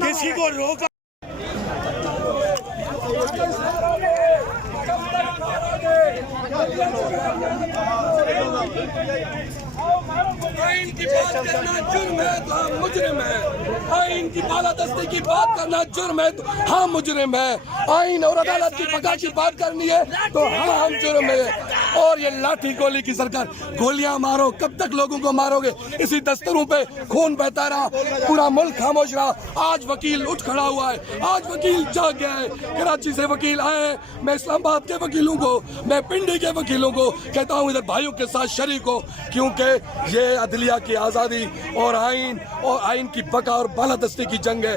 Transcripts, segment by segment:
किसी को रोका आइन की बात करना जुर्म है तो हम मुजरिम है। आइन की बालादस्ती की बात करना जुर्म है तो हम मुजरिम है। आइन और अदालत की बका की बात करनी है तो हम जुर्म है। और ये लाठी गोली की सरकार, गोलियां मारो, कब तक लोगों को मारोगे? इसी दस्तरों पे खून बहता रहा, पूरा मुल्क खामोश रहा। आज वकील उठ खड़ा हुआ है, आज वकील जाग गया है। कराची से वकील आए हैं, मैं इस्लामाबाद के वकीलों को, मैं पिंडी के वकीलों को कहता हूँ इधर भाइयों के साथ शरीक हो, क्योंकि ये अदलिया की आज़ादी और आइन की बका और बालादस्ती की जंग है।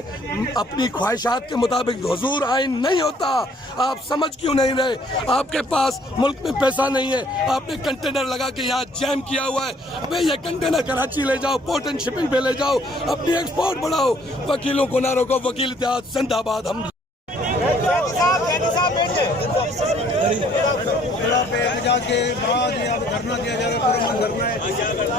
अपनी ख्वाहिशात के मुताबिक हुजूर आइन नहीं होता। आप समझ क्यों नहीं रहे? आपके पास मुल्क में पैसा नहीं है, आपने कंटेनर लगा के यहाँ जैम किया हुआ है। अबे ये कंटेनर कराची ले जाओ, पोर्ट एंड शिपिंग पे ले जाओ, अपनी एक्सपोर्ट बढ़ाओ। वकीलों को ना रोको, वकील इत्तेहाद जिंदाबाद। हम के बाद अब धरना दिया जाएगा, पूरा धरना है इसी वजह से।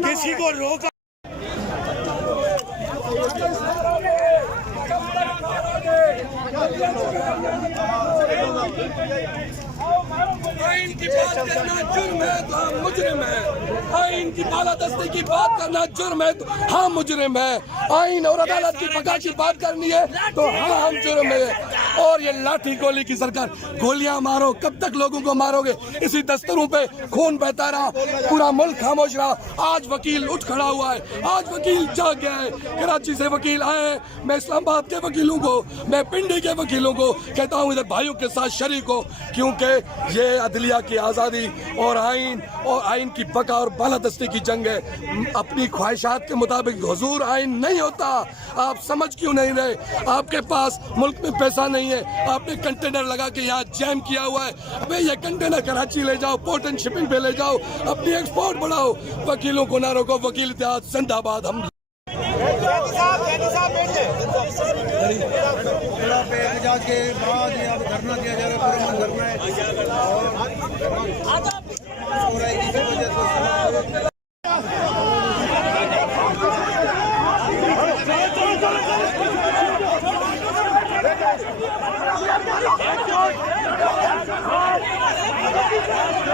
किसी को रोका आइन की बात करना जुर्म है तो हम मुजरिम है। आइन की बालादस्ती की बात करना जुर्म है तो हम मुजरिम है। आइन और अदालत की बका की बात करनी है तो हम जुर्म है। और ये लाठी गोली की सरकार, गोलियां मारो, कब तक लोगों को मारोगे? इसी दस्तरों पे खून बहता रहा, पूरा मुल्क खामोश रहा। आज वकील उठ खड़ा हुआ है, आज वकील जाग गया है। कराची से वकील आए हैं, मैं इस्लामाबाद के वकीलों को, मैं पिंडी के वकीलों को कहता हूँ इधर भाइयों के साथ शरीक हो, क्योंकि ये अदलिया की आज़ादी और आइन की बका और बालादस्ती की जंग है। अपनी ख्वाहिशात के मुताबिक हुजूर आइन नहीं होता। आप समझ क्यों नहीं रहे? आपके पास मुल्क में पैसा नहीं है, आपने कंटेनर लगा के यहाँ जैम किया हुआ है। अबे ये कंटेनर कराची ले जाओ, पोर्ट एंड शिपिंग पे ले जाओ, अपनी एक्सपोर्ट बढ़ाओ। वकीलों को ना रोको, वकील इत्तेहाद जिंदाबाद। हम के बाद अब धरना दिया जाएगा, पूरा धरना है इसी वजह से। Let's go!